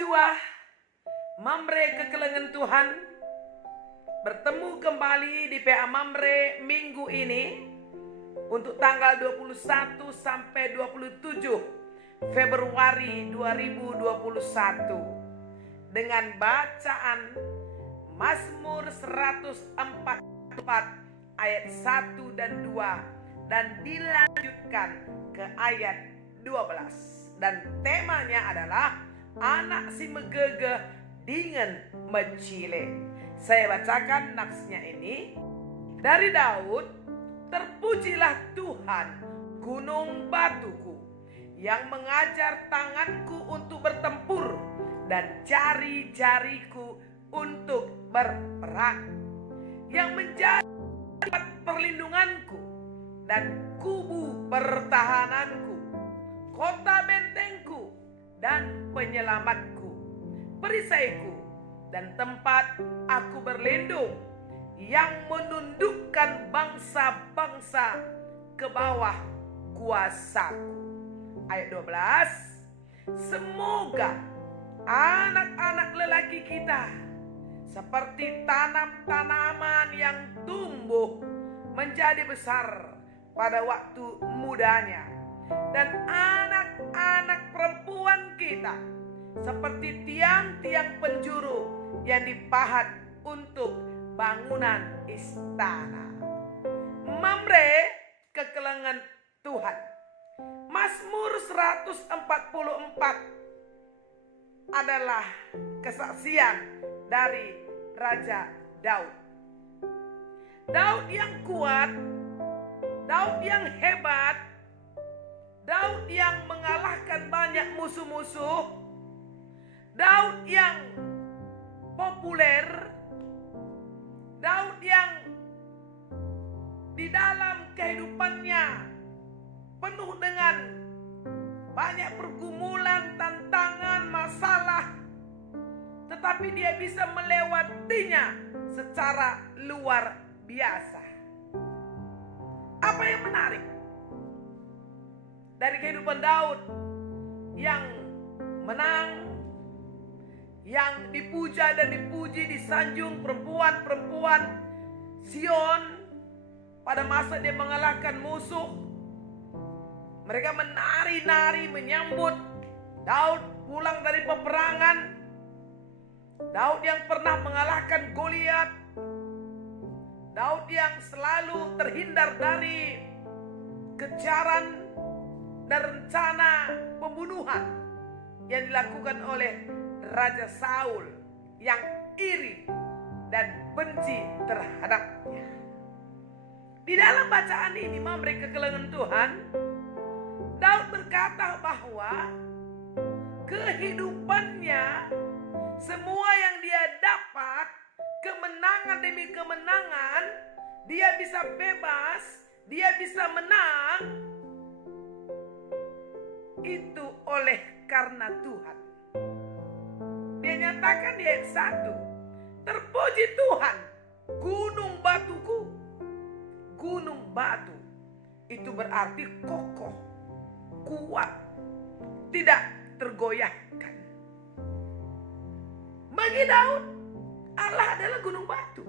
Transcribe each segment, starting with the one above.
Jua, Mamre Kekelengan Tuhan, bertemu kembali di PA Mamre minggu ini untuk tanggal 21 sampai 27 Februari 2021 dengan bacaan Mazmur 144 ayat 1 dan 2 dan dilanjutkan ke ayat 12, dan temanya adalah anak si megege dengan mencile. Saya bacakan naksnya ini dari Daud. Terpujilah Tuhan, gunung batuku, yang mengajar tanganku untuk bertempur dan jari-jariku untuk berperang, yang menjadi perlindunganku dan kubu pertahananku, kota bentengku dan penyelamatku, perisaiku dan tempat aku berlindung, yang menundukkan bangsa-bangsa ke bawah kuasaku. Ayat 12. Semoga anak-anak lelaki kita seperti tanam-tanaman yang tumbuh menjadi besar pada waktu mudanya, dan anak-anak perempuan kita seperti tiang-tiang penjuru yang dipahat untuk bangunan istana. Mamre Kekelengan Tuhan. Mazmur 144 adalah kesaksian dari Raja Daud. Daud yang kuat, Daud yang hebat, Daud yang mengalahkan banyak musuh-musuh, Daud yang populer, Daud yang di dalam kehidupannya penuh dengan banyak pergumulan, tantangan, masalah, tetapi dia bisa melewatinya secara luar biasa. Apa yang menarik dari kehidupan Daud yang menang, yang dipuja dan dipuji, disanjung perempuan-perempuan Sion pada masa dia mengalahkan musuh? Mereka menari-nari menyambut Daud pulang dari peperangan. Daud yang pernah mengalahkan Goliat, Daud yang selalu terhindar dari kejaran dan rencana pembunuhan yang dilakukan oleh Raja Saul yang iri dan benci terhadapnya. Di dalam bacaan ini, Mamre Kekelengan Tuhan, Daud berkata bahwa kehidupannya, semua yang dia dapat, kemenangan demi kemenangan, dia bisa bebas, dia bisa menang, itu oleh karena Tuhan. Dia nyatakan di ayat 1, terpuji Tuhan, gunung batuku. Gunung batu itu berarti kokoh, kuat, tidak tergoyahkan. Bagi Daud, Allah adalah gunung batu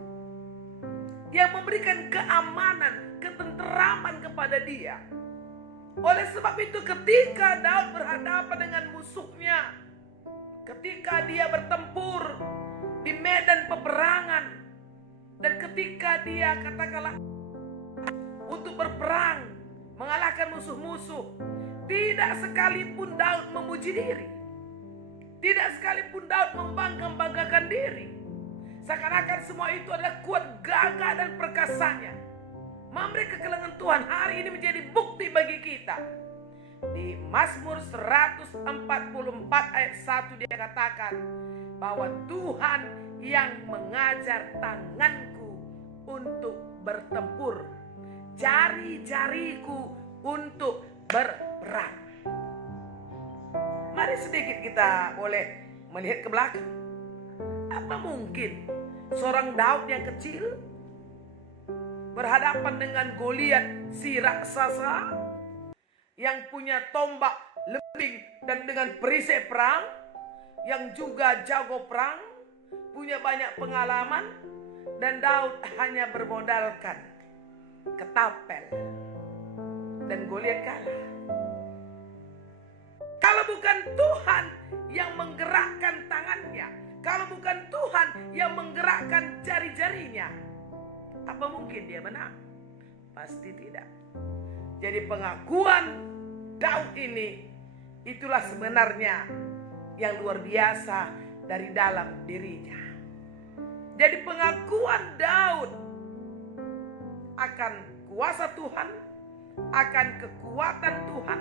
yang memberikan keamanan, ketenteraman kepada dia. Oleh sebab itu, ketika Daud berhadapan dengan musuhnya, ketika dia bertempur di medan peperangan, dan ketika dia katakanlah untuk berperang mengalahkan musuh-musuh, tidak sekalipun Daud memuji diri, tidak sekalipun Daud membanggakan diri. Seakan-akan semua itu adalah kuat gagah dan perkasanya. Mamre Kekelengan Tuhan hari ini menjadi bukti bagi kita. Di Mazmur 144 ayat 1 dia katakan bahwa Tuhan yang mengajar tanganku untuk bertempur, jari-jariku untuk berperang. Mari sedikit kita boleh melihat ke belakang. Apa mungkin seorang Daud yang kecil berhadapan dengan Goliat si raksasa yang punya tombak lebing dan dengan perisai perang, yang juga jago perang, punya banyak pengalaman, dan Daud hanya bermodalkan ketapel, dan Goliat kalah. Kalau bukan Tuhan yang menggerakkan tangannya, kalau bukan Tuhan yang menggerakkan jari-jarinya, apa mungkin dia menang? Pasti tidak. Jadi pengakuan Daud ini, itulah sebenarnya yang luar biasa dari dalam dirinya. Jadi pengakuan Daud akan kuasa Tuhan, akan kekuatan Tuhan,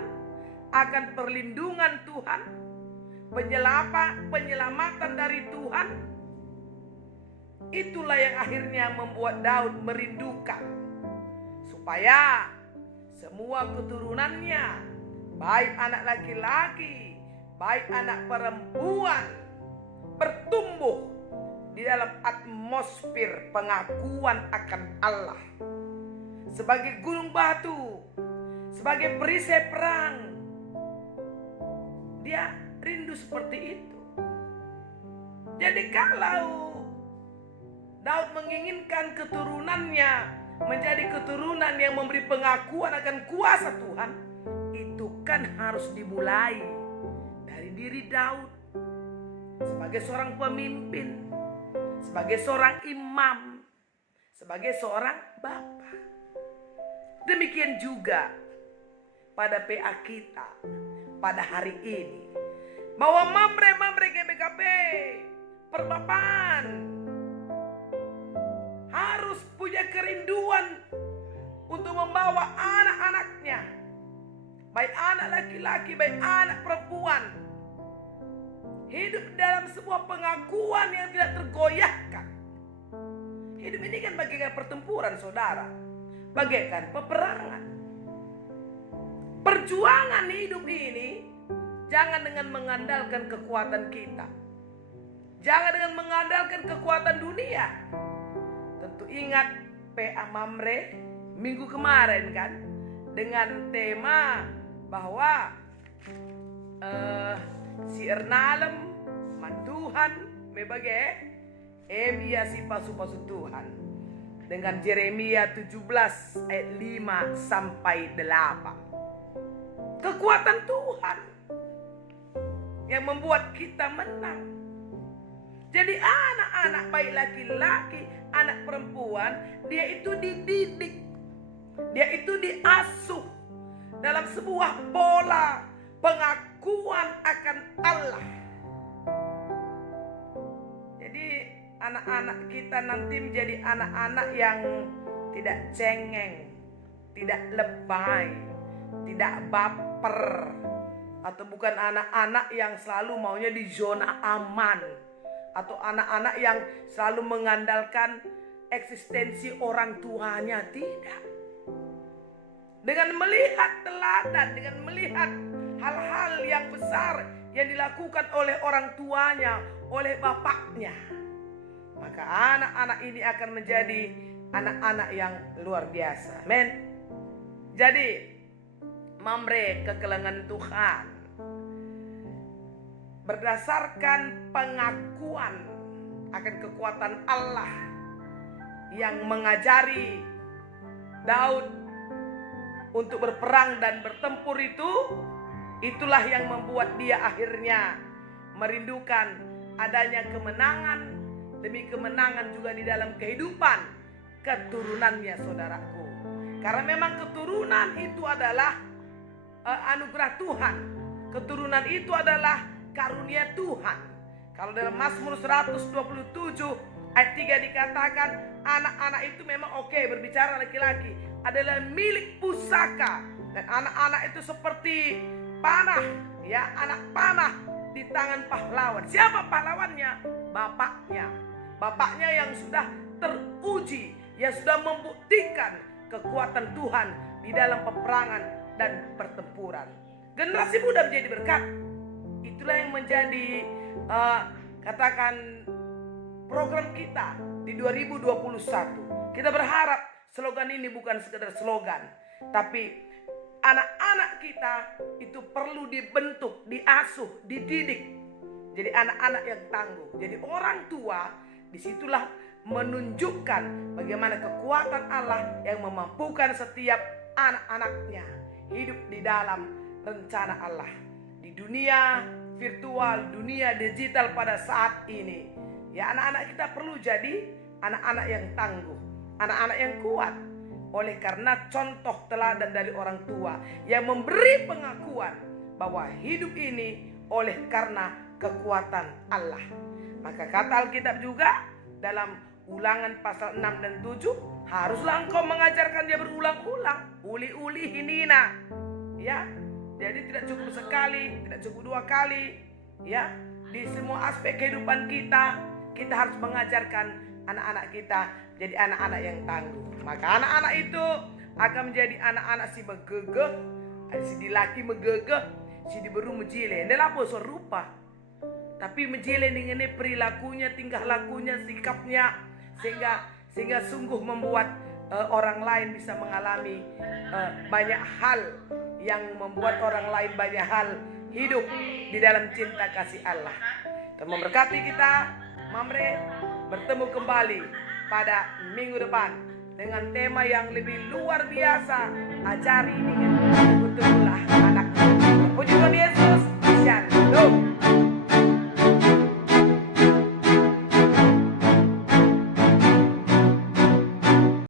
akan perlindungan Tuhan, penyelamatan dari Tuhan, itulah yang akhirnya membuat Daud merindukan supaya semua keturunannya, baik anak laki-laki, baik anak perempuan, bertumbuh di dalam atmosfer pengakuan akan Allah sebagai gunung batu, sebagai perisai perang. Dia rindu seperti itu. Jadi kalau Daud menginginkan keturunannya menjadi keturunan yang memberi pengakuan akan kuasa Tuhan, itu kan harus dimulai dari diri Daud sebagai seorang pemimpin, sebagai seorang imam, sebagai seorang bapa. Demikian juga pada PA kita pada hari ini, bahwa mamre GBKP perbapaan harus punya kerinduan untuk membawa anak-anaknya, baik anak laki-laki, baik anak perempuan, hidup dalam sebuah pengakuan yang tidak tergoyahkan. Hidup ini kan bagaikan pertempuran, saudara, bagaikan peperangan. Perjuangan hidup ini jangan dengan mengandalkan kekuatan kita, jangan dengan mengandalkan kekuatan dunia. Tentu ingat PA Mamre minggu kemarin kan, dengan tema bahwa si Ernalem mantuhan mebagai ia si pasu-pasu Tuhan, dengan Yeremia 17 ayat 5 sampai 8. Kekuatan Tuhan yang membuat kita menang. Jadi anak-anak baik laki-laki, anak perempuan, dia itu dididik, dia itu diasuh dalam sebuah pola pengakuan akan Allah. Jadi anak-anak kita nanti menjadi anak-anak yang tidak cengeng, tidak lebay, tidak baper, atau bukan anak-anak yang selalu maunya di zona aman, atau anak-anak yang selalu mengandalkan eksistensi orang tuanya. Tidak. Dengan melihat teladan, dengan melihat hal-hal yang besar yang dilakukan oleh orang tuanya, oleh bapaknya, maka anak-anak ini akan menjadi anak-anak yang luar biasa. Amin. Jadi Mamre kekelengan Tuhan berdasarkan pengakuan akan kekuatan Allah yang mengajari Daud untuk berperang dan bertempur itulah yang membuat dia akhirnya merindukan adanya kemenangan demi kemenangan juga di dalam kehidupan keturunannya, saudaraku. Karena memang keturunan itu adalah anugerah Tuhan. Keturunan itu adalah karunia Tuhan. Kalau dalam Mazmur 127 ayat 3 dikatakan anak-anak itu memang berbicara laki-laki adalah milik pusaka, dan anak-anak itu seperti panah, ya, anak panah di tangan pahlawan. Siapa pahlawannya? Bapaknya. Bapaknya yang sudah teruji, yang sudah membuktikan kekuatan Tuhan di dalam peperangan dan pertempuran. Generasi muda menjadi berkat. Itulah yang menjadi katakan program kita di 2021. Kita berharap slogan ini bukan sekedar slogan, tapi anak-anak kita itu perlu dibentuk, diasuh, dididik Jadi anak-anak yang tangguh. Jadi orang tua disitulah menunjukkan bagaimana kekuatan Allah yang memampukan setiap anak-anaknya hidup di dalam rencana Allah. Di dunia virtual, dunia digital pada saat ini, ya anak-anak kita perlu jadi anak-anak yang tangguh, anak-anak yang kuat. Oleh karena contoh teladan dari orang tua yang memberi pengakuan bahwa hidup ini oleh karena kekuatan Allah. Maka kata Alkitab juga dalam Ulangan pasal 6 dan 7, haruslah engkau mengajarkan dia berulang-ulang, uli-uli hinina. Ya, jadi tidak cukup sekali, tidak cukup 2 kali. Ya, di semua aspek kehidupan kita harus mengajarkan anak-anak kita jadi anak-anak yang tangguh. Maka anak-anak itu akan menjadi anak-anak si megegeh, si dilaki megegeh, si diberu mejile. Ini lapo serupa. Tapi mejile dengan perilakunya, tingkah lakunya, sikapnya, sehingga sungguh membuat orang lain bisa mengalami banyak hal, yang membuat orang lain banyak hal hidup di dalam cinta kasih Allah. Dan memberkati kita, Mamre, bertemu kembali pada minggu depan dengan tema yang lebih luar biasa. Ajari dengan betul-betul